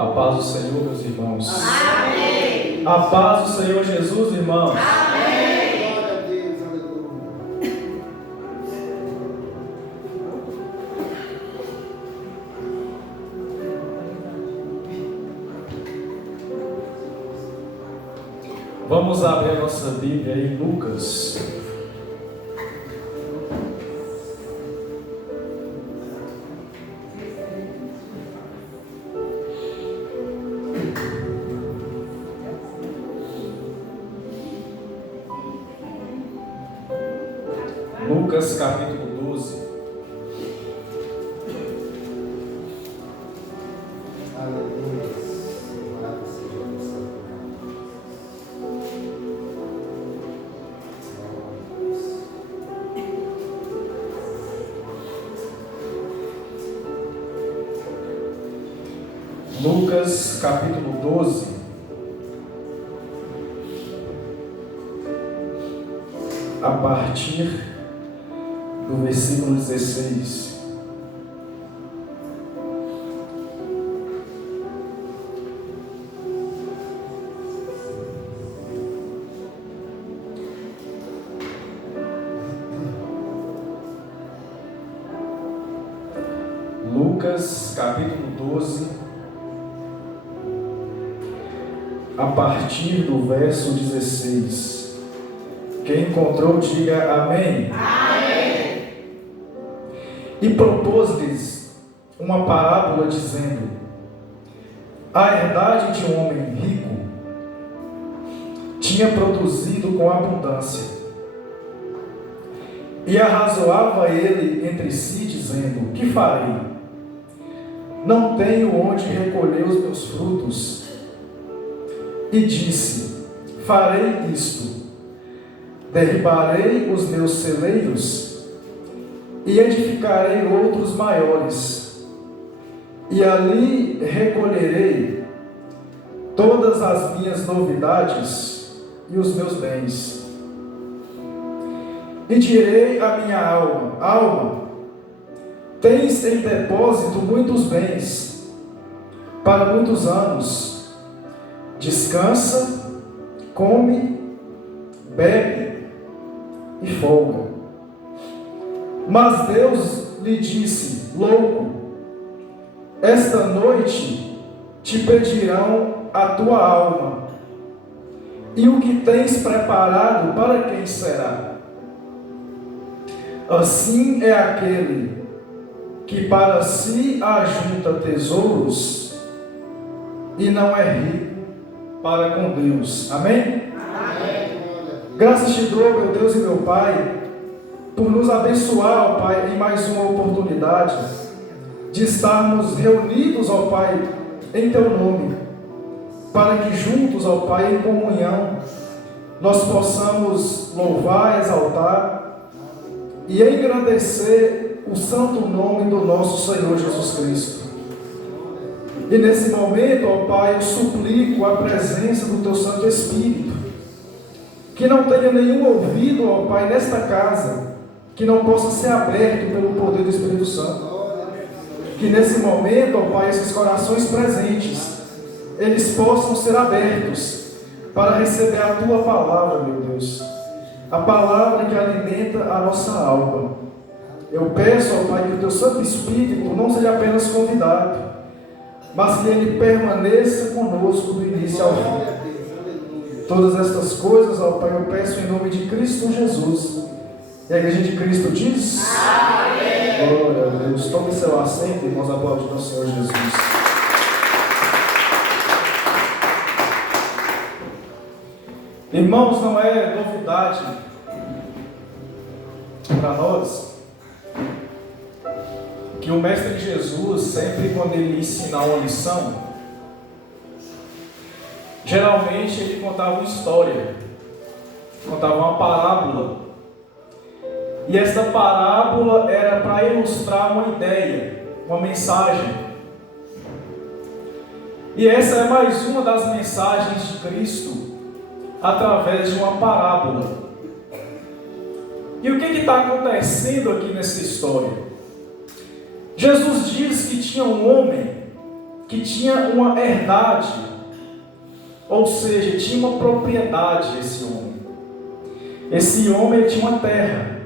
A paz do Senhor, meus irmãos. Amém. A paz do Senhor Jesus, irmãos. Amém. Glória a Deus, aleluia. Vamos abrir a nossa Bíblia em Lucas. Lucas capítulo 12. Aleluia. Louvado seja o Senhor. Lucas capítulo 12. A partir do versículo 16. Lucas capítulo 12, a partir do verso 16. Quem encontrou, diga amém. Amém. E propôs-lhes uma parábola, dizendo: a herdade de um homem rico tinha produzido com abundância. E arrazoava ele entre si, dizendo: que farei? Não tenho onde recolher os meus frutos. E disse: farei isto: derribarei os meus celeiros e edificarei outros maiores, e ali recolherei todas as minhas novidades e os meus bens. E direi à minha alma: alma, tens em depósito muitos bens para muitos anos. Descansa, come, bebe e folga. Mas Deus lhe disse: louco, esta noite te pedirão a tua alma, e o que tens preparado para quem será? Assim é aquele que para si ajunta tesouros e não é rico para com Deus. Amém? Amém. Graças te dou, meu Deus e meu Pai, por nos abençoar, ó Pai, em mais uma oportunidade de estarmos reunidos, ó Pai, em Teu nome, para que juntos, ó Pai, em comunhão, nós possamos louvar, exaltar e engrandecer o santo nome do nosso Senhor Jesus Cristo. E nesse momento, ó Pai, eu suplico a presença do Teu Santo Espírito, que não tenha nenhum ouvido, ó Pai, nesta casa, que não possa ser aberto pelo poder do Espírito Santo. Que nesse momento, ó Pai, esses corações presentes, eles possam ser abertos para receber a Tua palavra, meu Deus. A palavra que alimenta a nossa alma. Eu peço, ó Pai, que o Teu Santo Espírito não seja apenas convidado, mas que Ele permaneça conosco do início ao fim. Todas estas coisas, ó Pai, eu peço em nome de Cristo Jesus. E a igreja de Cristo diz: amém. Glória a Deus. Tome seu assento, irmãos, aplaudindo ao Senhor Jesus. Irmãos, não é novidade para nós que o Mestre Jesus, sempre quando ele ensina uma lição, geralmente ele contava uma história, contava uma parábola. E esta parábola era para ilustrar uma ideia, uma mensagem. E essa é mais uma das mensagens de Cristo através de uma parábola. E o que está acontecendo aqui nessa história? Jesus diz que tinha um homem que tinha uma herdade, ou seja, tinha uma propriedade esse homem. Esse homem tinha uma terra.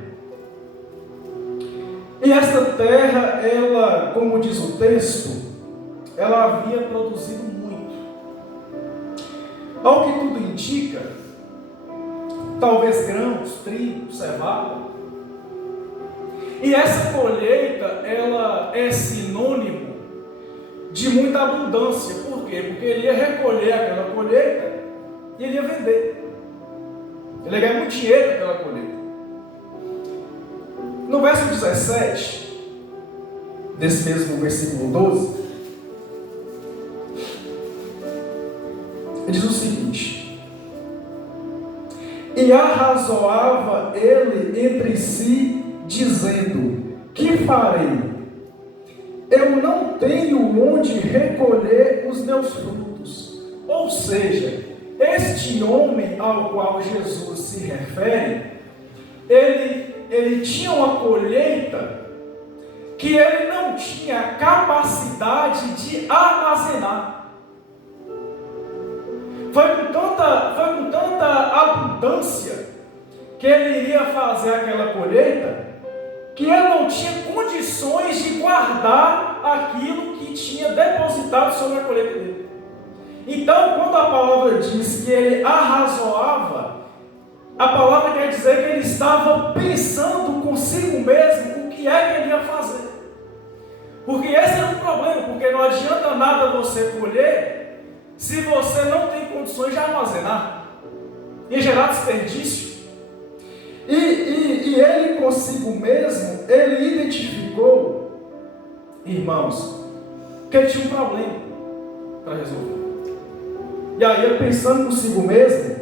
E esta terra, ela, como diz o texto, ela havia produzido muito. Ao que tudo indica, talvez grãos, trigo, cevada. E essa colheita, ela é sinônimo de muita abundância. Por quê? Porque ele ia recolher aquela colheita e ele ia vender. Ele ia ganhar muito dinheiro naquela colheita. No verso 17, desse mesmo versículo 12, ele diz o seguinte: e arrazoava ele entre si, dizendo: que farei? Eu não tenho onde recolher os meus frutos. Ou seja, este homem ao qual Jesus se refere, ele tinha uma colheita que ele não tinha capacidade de armazenar. Foi com tanta abundância que ele iria fazer aquela colheita, que ele não tinha condições de guardar aquilo que tinha depositado sobre a colheita dele. Então, quando a palavra diz que ele arrazoava, a palavra quer dizer que ele estava pensando consigo mesmo o que é que ele ia fazer. Porque esse é um problema, porque não adianta nada você colher se você não tem condições de armazenar e gerar desperdício. E ele consigo mesmo, ele identificou, irmãos, que ele tinha um problema para resolver. E aí, ele pensando consigo mesmo,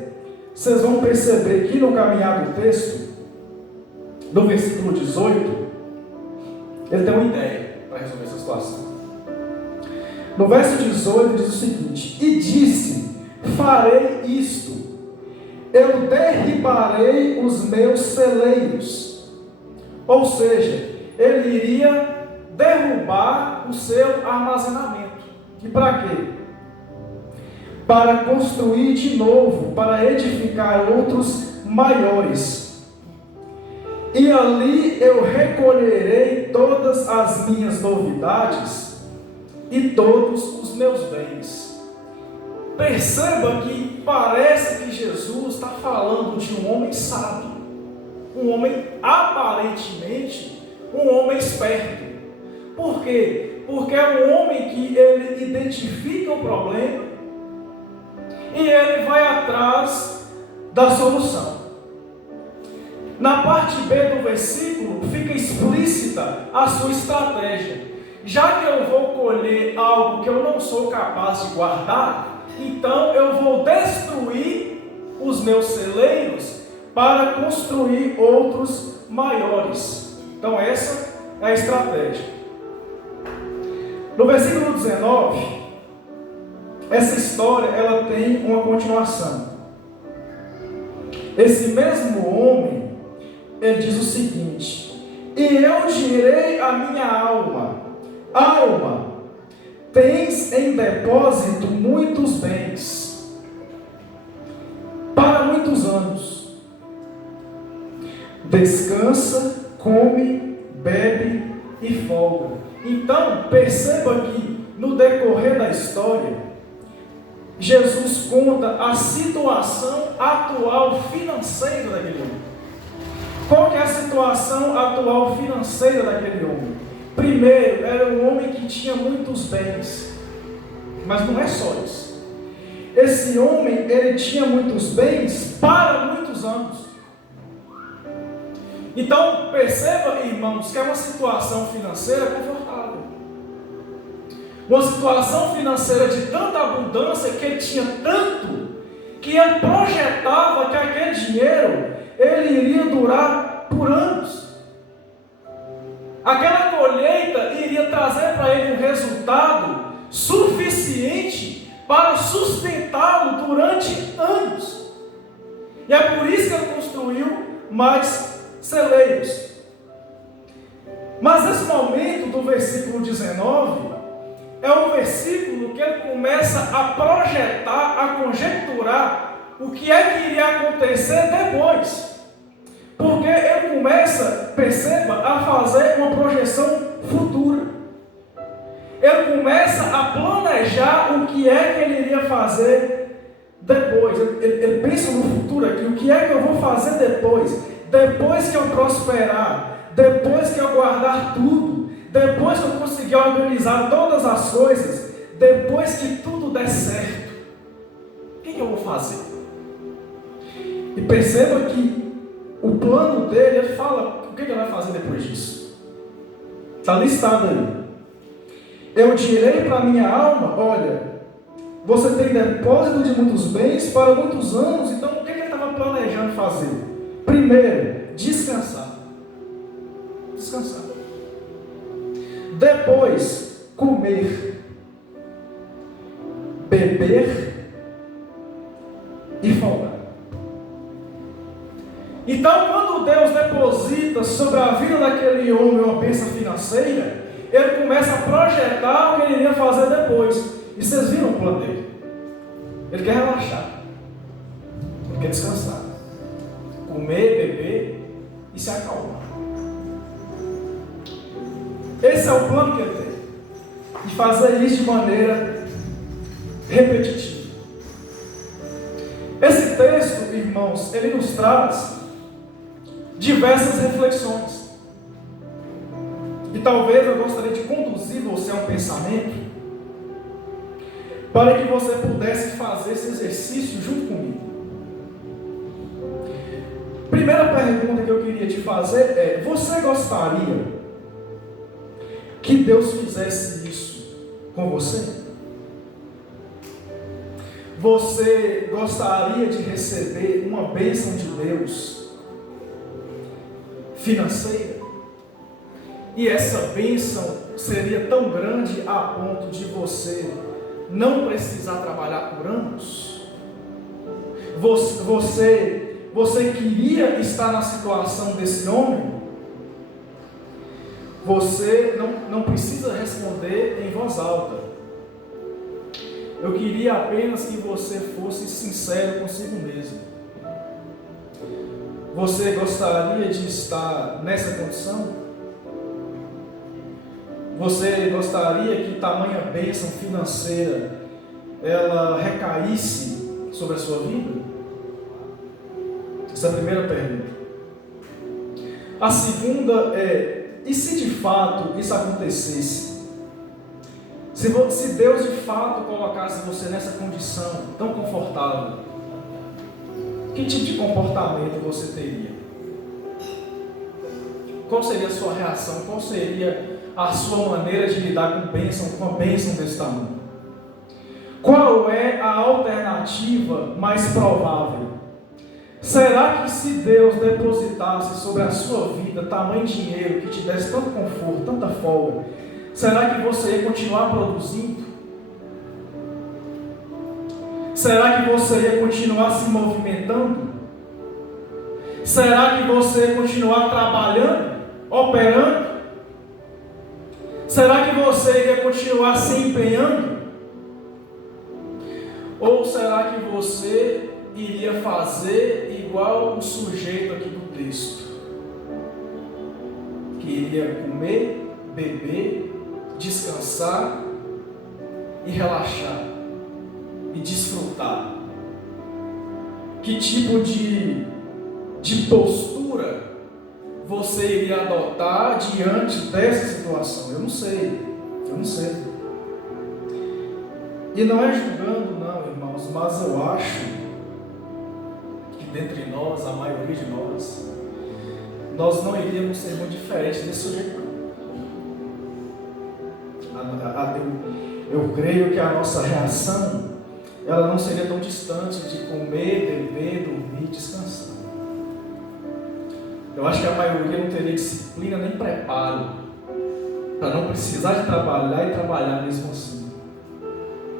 vocês vão perceber que no caminhar do texto, no versículo 18, ele tem uma ideia para resolver essa situação. No verso 18 diz o seguinte: e disse: farei isto, eu derribarei os meus celeiros. Ou seja, ele iria derrubar o seu armazenamento. E para quê? Para construir de novo, para edificar outros maiores. E ali eu recolherei todas as minhas novidades e todos os meus bens. Perceba que parece que Jesus está falando de um homem sábio, um homem aparentemente, um homem esperto. Por quê? Porque é um homem que ele identifica o problema e ele vai atrás da solução. Na parte B do versículo fica explícita a sua estratégia. Já que eu vou colher algo que eu não sou capaz de guardar, então eu vou destruir os meus celeiros para construir outros maiores. Então essa é a estratégia. No versículo 19, essa história ela tem uma continuação. Esse mesmo homem, ele diz o seguinte: e eu direi à minha alma: alma, tens em depósito muitos bens, para muitos anos. Descansa, come, bebe e folga. Então, perceba que no decorrer da história, Jesus conta a situação atual financeira daquele homem. Qual que é a situação atual financeira daquele homem? Primeiro, era um homem que tinha muitos bens, mas não é só isso. Esse homem, ele tinha muitos bens para muitos anos. Então, perceba, irmãos, que é uma situação financeira confortável. Uma situação financeira de tanta abundância, que ele tinha tanto, que ele projetava que aquele dinheiro, ele iria durar por anos. Aquela colheita iria trazer para ele um resultado suficiente para sustentá-lo durante anos. E é por isso que ele construiu mais celeiros. Mas nesse momento do versículo 19, é o versículo que ele começa a projetar, a conjecturar o que é que iria acontecer depois. Porque ele começa, perceba, a fazer uma projeção futura. Ele começa a planejar o que é que ele iria fazer depois. Ele pensa no futuro aqui, o que é que eu vou fazer depois? Depois que eu prosperar, depois que eu guardar tudo, depois que eu conseguir organizar todas as coisas, depois que tudo der certo, o que eu vou fazer? E perceba que o plano dele, ele fala o que ele vai fazer depois disso. Está listado aí. Eu direi para minha alma, olha, você tem depósito de muitos bens para muitos anos, então o que ele estava planejando fazer? Primeiro, descansar. Descansar. Depois, comer, beber e folgar. Então, quando Deus deposita sobre a vida daquele homem uma bênção financeira, ele começa a projetar o que ele iria fazer depois. E vocês viram o plano dele? Ele quer relaxar, ele quer descansar, comer, beber e se acalmar. Esse é o plano que ele tem, e fazer isso de maneira repetitiva. Esse texto, irmãos, ele nos traz diversas reflexões. E talvez eu gostaria de conduzir você a um pensamento para que você pudesse fazer esse exercício junto comigo. Primeira pergunta que eu queria te fazer é: você gostaria que Deus fizesse isso com você? Você gostaria de receber uma bênção de Deus financeira? E essa bênção seria tão grande a ponto de você não precisar trabalhar por anos? Você queria estar na situação desse homem? Você não precisa responder em voz alta. Eu queria apenas que você fosse sincero consigo mesmo. Você gostaria de estar nessa condição? Você gostaria que tamanha bênção financeira ela recaísse sobre a sua vida? Essa é a primeira pergunta. A segunda é: e se de fato isso acontecesse? Se Deus de fato colocasse você nessa condição tão confortável, que tipo de comportamento você teria? Qual seria a sua reação? Qual seria a sua maneira de lidar com uma bênção desse tamanho? Qual é a alternativa mais provável? Será que se Deus depositasse sobre a sua vida tamanho dinheiro que te desse tanto conforto, tanta folga, será que você ia continuar produzindo? Será que você ia continuar se movimentando? Será que você ia continuar trabalhando, operando? Será que você ia continuar se empenhando? Ou será que você iria fazer igual o sujeito aqui do texto, que iria comer, beber, descansar e relaxar e desfrutar? Que tipo de postura você iria adotar diante dessa situação? Eu não sei. E não é julgando não, irmãos, mas eu acho que dentre nós, a maioria de nós não iríamos ser muito diferentes desse sujeito. Eu creio que a nossa reação ela não seria tão distante de comer, beber, dormir, descansar. Eu acho que a maioria não teria disciplina nem preparo para não precisar de trabalhar e trabalhar mesmo assim.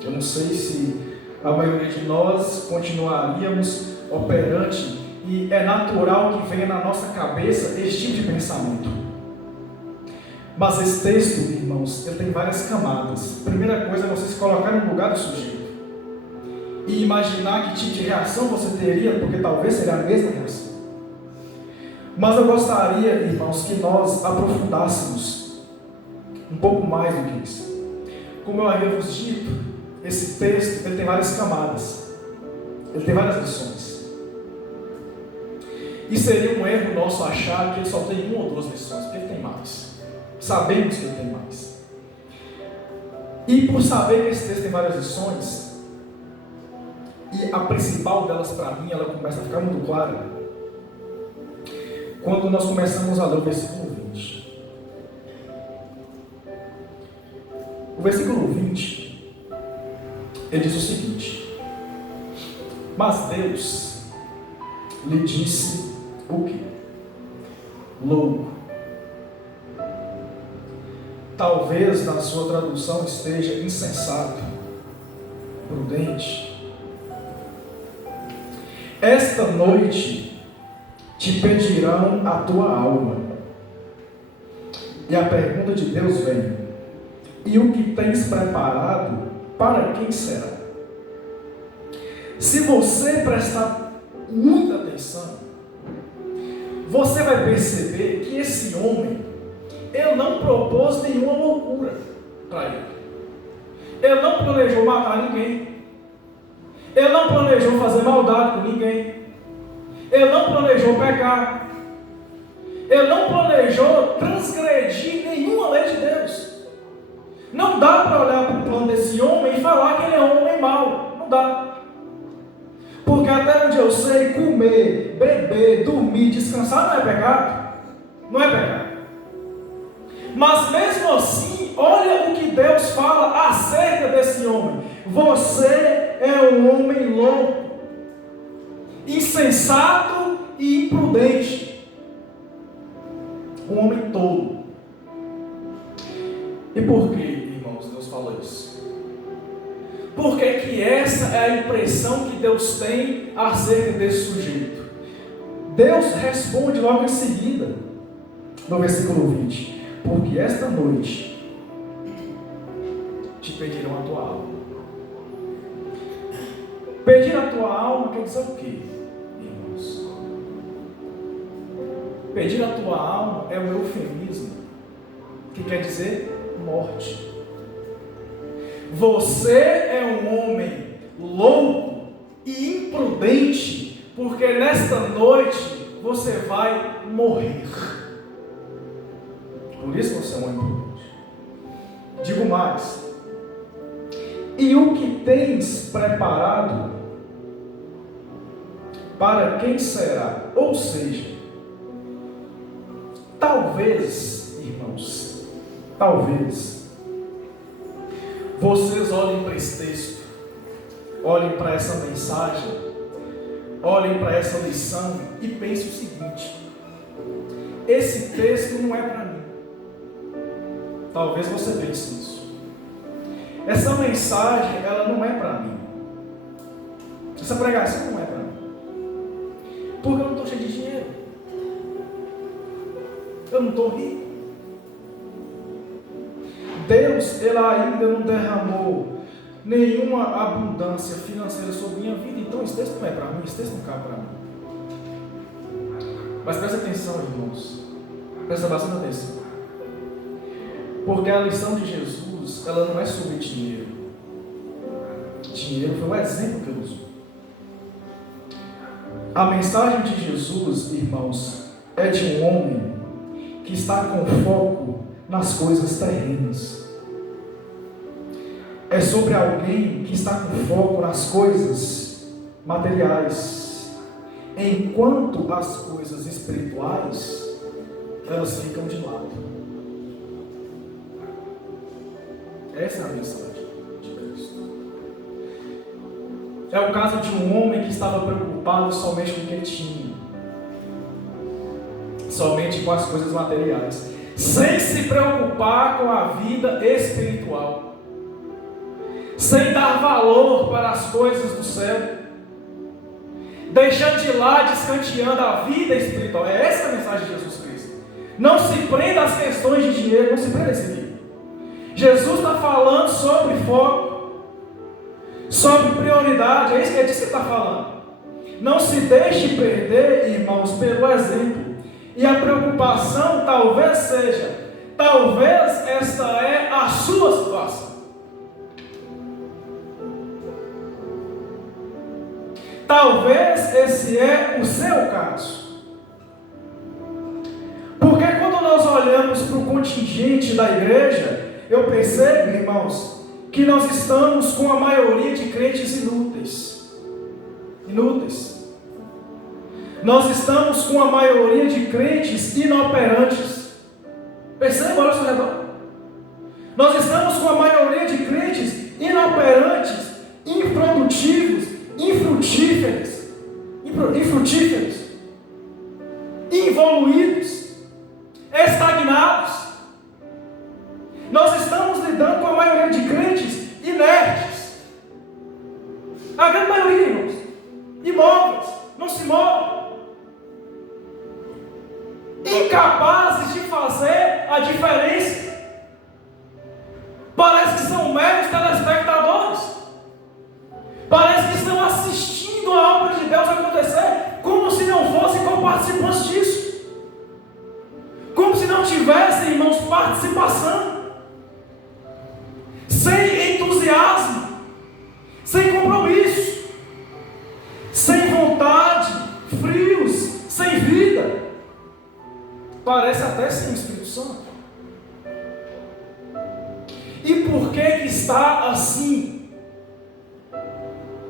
Eu não sei se a maioria de nós continuaríamos operante, e é natural que venha na nossa cabeça esse tipo de pensamento. Mas esse texto, irmãos, ele tem várias camadas. Primeira coisa é você se colocar no lugar do sujeito e imaginar que tipo de reação você teria, porque talvez seria a mesma reação. Mas eu gostaria, irmãos, que nós aprofundássemos um pouco mais do que isso. Como eu havia vos dito, esse texto ele tem várias camadas, ele tem várias lições. E seria um erro nosso achar que ele só tem uma ou duas lições, porque ele tem mais. Sabemos que ele tem mais. E por saber que esse texto tem várias lições, e a principal delas para mim, ela começa a ficar muito clara quando nós começamos a ler o versículo 20. O versículo 20, ele diz o seguinte: mas Deus lhe disse o quê? Louco. Talvez na sua tradução esteja insensato, prudente. Esta noite te pedirão a tua alma. E a pergunta de Deus vem: e o que tens preparado, para quem será? Se você prestar muita atenção, você vai perceber que esse homem, ele não propôs nenhuma loucura para ele. Ele não planejou matar ninguém. Ele não planejou fazer maldade com ninguém. Ele não planejou pecar. Ele não planejou transgredir nenhuma lei de Deus. Não dá para olhar para o plano desse homem e falar que ele é um homem mau. Não dá. Porque até onde eu sei, comer, beber, dormir, descansar não é pecado. Não é pecado. Mas mesmo assim, olha o que Deus fala acerca desse homem. Você é um homem louco, insensato e imprudente. Um homem tolo. E por que, irmãos, Deus fala isso? Porque que essa é a impressão que Deus tem acerca desse sujeito. Deus responde logo em seguida, no versículo 20: porque esta noite te pedirão a tua alma. Pedir a tua alma quer dizer o quê, irmãos? Pedir a tua alma é um eufemismo que quer dizer morte. Você é um homem louco e imprudente, porque nesta noite você vai morrer. Por isso você é um homem imprudente. Digo mais: e o que tens preparado, para quem será? Ou seja, talvez, irmãos, talvez vocês olhem para esse texto, olhem para essa mensagem, olhem para essa lição e pensem o seguinte: esse texto não é para mim. Talvez você pense isso. Essa mensagem, ela não é para mim. Essa pregação não é para mim. Porque eu não estou cheio de dinheiro. Eu não estou rico. Deus, ele ainda não derramou nenhuma abundância financeira sobre minha vida. Então esse texto não é para mim, esse texto não cabe para mim. Mas presta atenção, irmãos. Presta bastante atenção. Porque a lição de Jesus, ela não é sobre dinheiro. Dinheiro foi o exemplo que ele usou. A mensagem de Jesus, irmãos, é de um homem que está com foco nas coisas terrenas. É sobre alguém que está com foco nas coisas materiais, enquanto as coisas espirituais, elas ficam de lado. Essa é a mensagem de Cristo. É o caso de um homem que estava preocupado somente com o que tinha, somente com as coisas materiais, sem se preocupar com a vida espiritual, sem dar valor para as coisas do céu, deixando de lado, escanteando a vida espiritual. É essa a mensagem de Jesus Cristo. Não se prenda às questões de dinheiro, não se prenda a esse livro. Jesus está falando sobre foco, sobre prioridade, é disso que ele está falando. Não se deixe perder, irmãos, pelo exemplo. E a preocupação talvez seja, talvez esta é a sua situação. Talvez esse é o seu caso. Porque quando nós olhamos para o contingente da igreja, eu percebo, irmãos, que nós estamos com a maioria de crentes inúteis. Inúteis. Nós estamos com a maioria de crentes inoperantes. Perceba, olha ao seu redor. Nós estamos com a maioria de crentes inoperantes, improdutivos, infrutíferos, involuídos, estagnados. Nós estamos lidando com a maioria de crentes inertes. A grande maioria, irmãos, imóveis, não se movem, incapazes de fazer a diferença. Parece que são meros telespectadores. Parece que estão assistindo a obra de Deus acontecer, como se não fossem participantes disso. Como se não tivessem, irmãos, participação. Sem entusiasmo, sem compromisso, sem vontade, frios, sem vida. Parece até sem Espírito Santo. E por que está assim?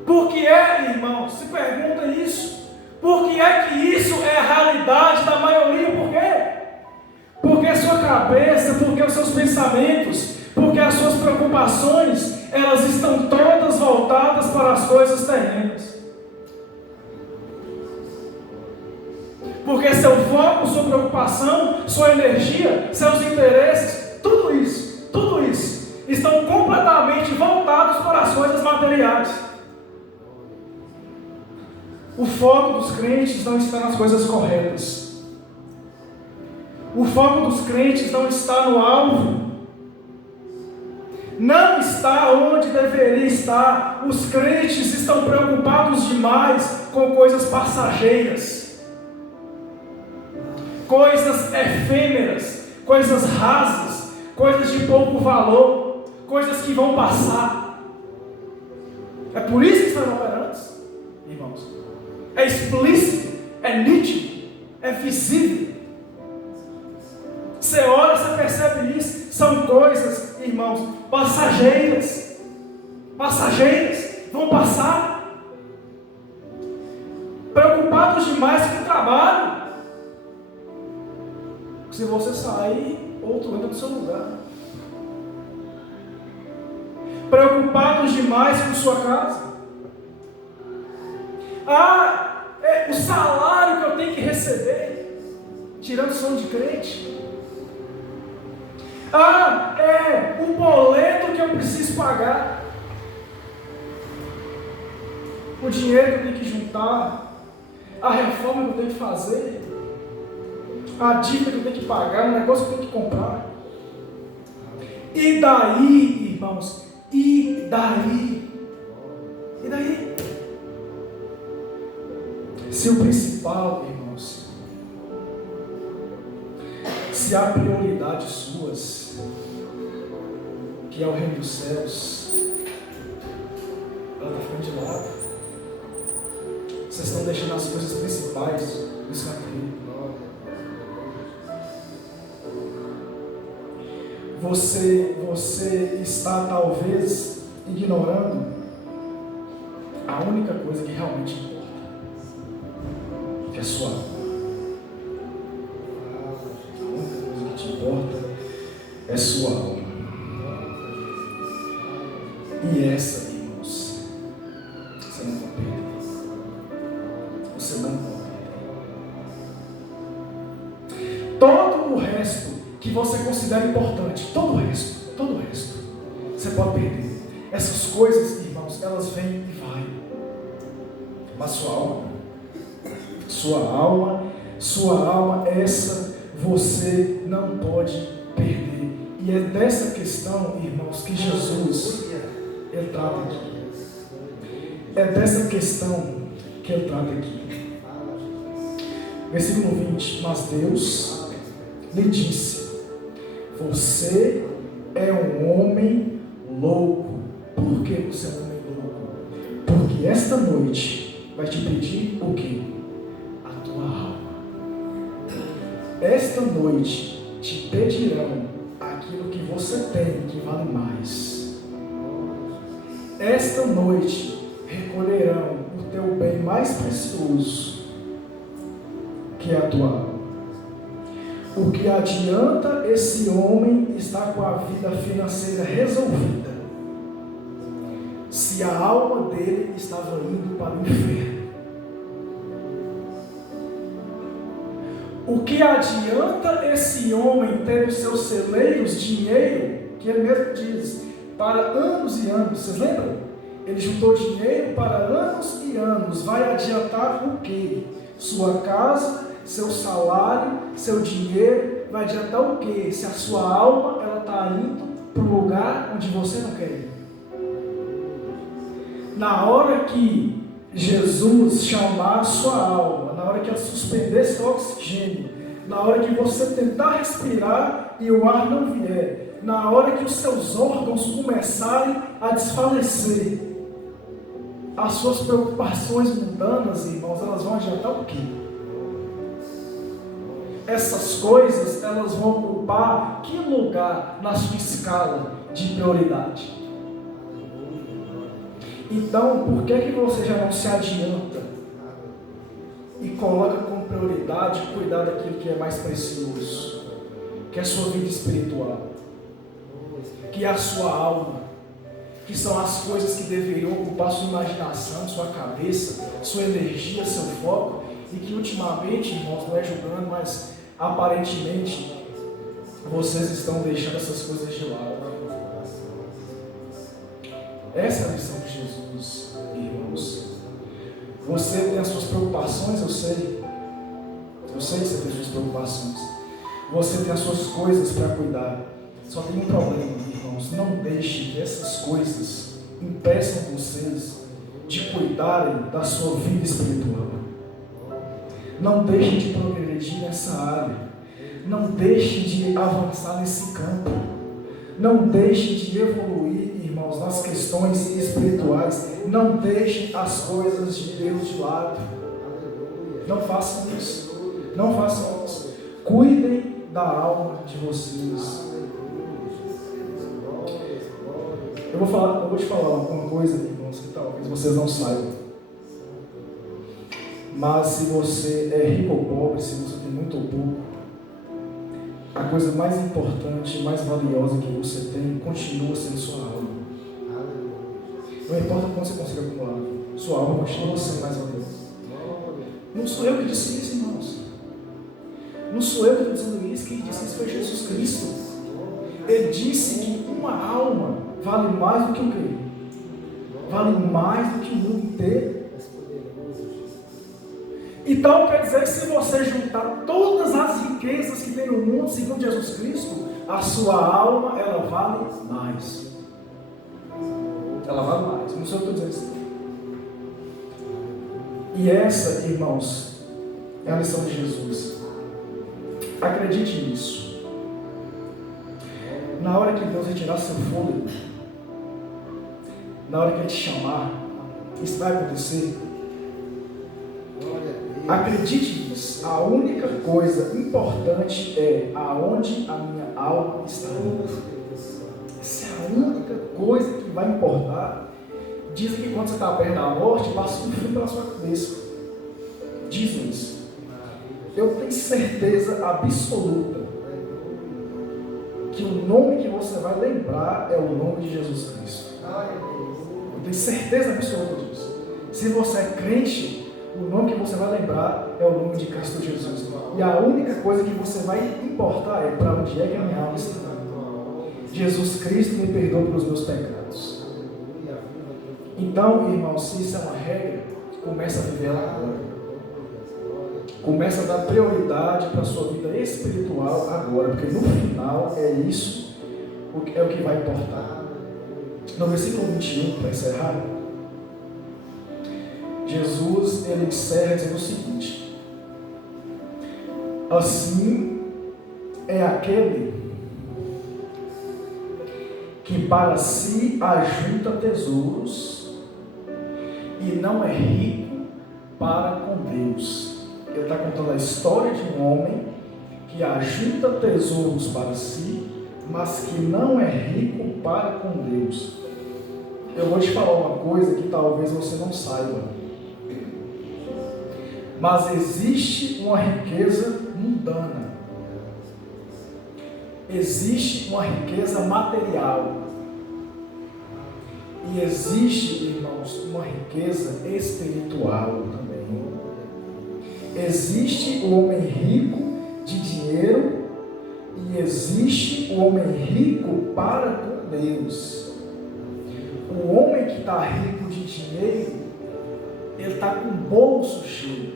Por que é, irmão? Se pergunta isso. Por que é que isso é a realidade da maioria? Por quê? Porque a sua cabeça, porque os seus pensamentos, porque as suas preocupações, elas estão todas voltadas para as coisas terrenas. Porque seu foco, sua preocupação, sua energia, seus interesses, tudo isso, estão completamente voltados para as coisas materiais. O foco dos crentes não está nas coisas corretas. O foco dos crentes não está no alvo. Não está onde deveria estar. Os crentes estão preocupados demais com coisas passageiras, coisas efêmeras, coisas rasas, coisas de pouco valor, coisas que vão passar. É por isso que estão inoperantes, irmãos. É explícito, é nítido, é visível. Você olha, você percebe isso. São coisas, irmãos, passageiras. Passageiras, vão passar. Preocupados demais com o trabalho. Se você sair, outro entra no seu lugar. Preocupados demais com sua casa. O salário que eu tenho que receber, tirando o sono de crente. O boleto que eu preciso pagar. O dinheiro que eu tenho que juntar. A reforma que eu tenho que fazer. A dívida que eu tenho que pagar, o negócio que eu tenho que comprar. E daí, irmãos? E daí? Se o principal, irmãos, se há prioridades suas, que é o reino dos céus, ela está ficando de lado. Vocês estão deixando as coisas principais do escanteio. Você está talvez ignorando a única coisa que realmente importa, que é a sua alma. A única coisa que te importa é sua alma. E essa, irmãos, você não pode perder. Você não pode perder. Todo o resto que você considera importante, todo o resto, você pode perder. Essas coisas, irmãos, elas vêm e vai. Mas sua alma, essa você não pode perder. E é dessa questão, irmãos, que Jesus ele trata aqui. É dessa questão que ele trata aqui. Versículo 20. Mas Deus lhe disse: você é um homem louco. Por que você é um homem louco? Porque esta noite vai te pedir o quê? A tua alma. Esta noite te pedirão aquilo que você tem que vale mais. Esta noite recolherão o teu bem mais precioso, que é a tua alma. O que adianta esse homem estar com a vida financeira resolvida, se a alma dele estava indo para o inferno? O que adianta esse homem ter os seus celeiros dinheiro, que ele mesmo diz, para anos e anos? Vocês lembram? Ele juntou dinheiro para anos e anos. Vai adiantar o quê? Sua casa, seu salário, seu dinheiro, vai adiantar o quê? Se a sua alma ela está indo para um lugar onde você não quer ir. Na hora que Jesus chamar a sua alma, na hora que ela suspender seu oxigênio, na hora que você tentar respirar e o ar não vier, na hora que os seus órgãos começarem a desfalecer, as suas preocupações mundanas, irmãos, elas vão adiantar o quê? Essas coisas, elas vão ocupar que lugar na sua escala de prioridade? Então, por que você já não se adianta e coloca como prioridade cuidar daquilo que é mais precioso, que é a sua vida espiritual, que é a sua alma, que são as coisas que deveriam ocupar sua imaginação, sua cabeça, sua energia, seu foco, e que ultimamente, irmãos, não é julgando, mas aparentemente vocês estão deixando essas coisas de lado. Essa é a lição de Jesus, irmãos. Você tem as suas preocupações, eu sei. Eu sei que você tem as suas preocupações. Você tem as suas coisas para cuidar. Só tem um problema, irmãos. Não deixe que essas coisas impeçam vocês de cuidarem da sua vida espiritual. Não deixem de progredir nessa área. Não deixem de avançar nesse campo. Não deixem de evoluir, irmãos, nas questões espirituais. Não deixem as coisas de Deus de lado. Não façam isso. Não façam isso. Cuidem da alma de vocês. Eu vou te falar uma coisa, irmãos, que talvez vocês não saibam. Mas se você é rico ou pobre, se você tem muito ou pouco, a coisa mais importante, mais valiosa que você tem, continua sendo sua alma. Não importa quanto você consiga acumular, sua alma continua sendo mais valiosa. Não sou eu que disse isso, irmãos. Não sou eu que estou dizendo isso. Quem disse isso foi Jesus Cristo. Ele disse que uma alma vale mais do que o quê? Vale mais do que o mundo inteiro. Então quer dizer que se você juntar todas as riquezas que tem no mundo, segundo Jesus Cristo, a sua alma, ela vale mais. Ela vale mais. Não sei o que eu estou dizendo isso. E essa, irmãos, é a lição de Jesus. Acredite nisso. Na hora que Deus retirar seu fôlego, na hora que Ele te chamar, isso vai acontecer. Acredite nisso. A única coisa importante é aonde a minha alma está. Essa é a única coisa que vai importar. Dizem que quando você está perto da morte, passa um fio pela sua cabeça. Dizem isso. Eu tenho certeza absoluta que o nome que você vai lembrar é o nome de Jesus Cristo. Eu tenho certeza absoluta disso. Se você é crente, o nome que você vai lembrar é o nome de Cristo Jesus. E a única coisa que você vai importar é para onde é que a minha alma está. Jesus Cristo me perdoa pelos meus pecados. Então, irmãos, se isso é uma regra, começa a viver ela agora. Comece a dar prioridade para a sua vida espiritual agora, porque no final é isso, é o que vai importar. No versículo 21, para encerrar, Jesus ele encerra dizendo o seguinte: assim é aquele que para si ajunta tesouros e não é rico para com Deus. Ele está contando a história de um homem que ajunta tesouros para si, mas que não é rico para com Deus. Eu vou te falar uma coisa que talvez você não saiba, mas existe uma riqueza mundana. Existe uma riqueza material. E existe, irmãos, uma riqueza espiritual também. Existe o homem rico de dinheiro e existe o homem rico para com Deus. O homem que está rico de dinheiro, ele está com o bolso cheio.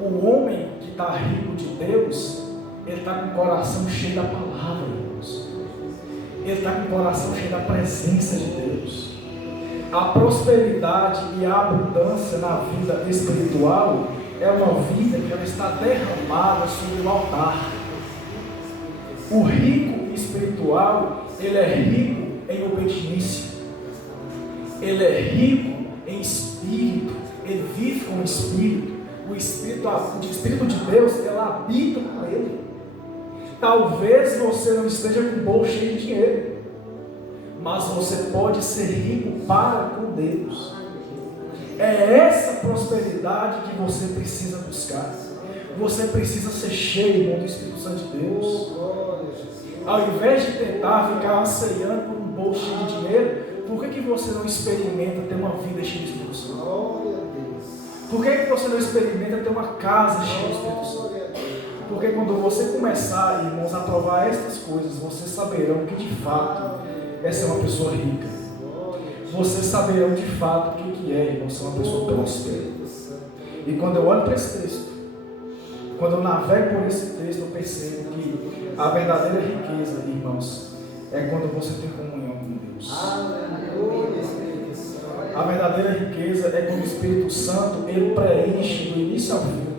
O homem que está rico de Deus, ele está com o coração cheio da palavra, irmãos. Ele está com o coração cheio da presença de Deus. A prosperidade e a abundância na vida espiritual é uma vida que ela está derramada sobre o altar. O rico espiritual, ele é rico em obediência. Ele é rico em espírito. Ele vive com o espírito. O Espírito de Deus, ela habita com ele. Talvez você não esteja com o bolso cheio de dinheiro, mas você pode ser rico para com Deus. É essa prosperidade que você precisa buscar. Você precisa ser cheio, irmão, do Espírito Santo de Deus. Ao invés de tentar ficar ansiando por um bolso cheio de dinheiro, por que você não experimenta ter uma vida cheia de Espírito Santo? Por que você não experimenta ter uma casa cheia de Espírito Santo? Porque quando você começar, irmãos, a provar estas coisas, vocês saberão que de fato é ser uma pessoa rica. Vocês saberão de fato o que é, irmãos, ser uma pessoa próspera. E quando eu olho para esse texto, quando eu navego por esse texto, eu percebo que a verdadeira riqueza, irmãos, é quando você tem comunhão com Deus. A verdadeira riqueza é quando o Espírito Santo, ele preenche do início ao fim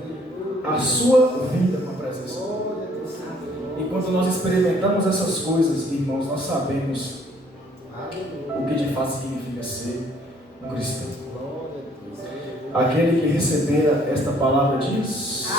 a sua vida com a presença dele. E quando nós experimentamos essas coisas, irmãos, nós sabemos o que de fato significa ser um cristão. Aquele que recebera esta palavra diz...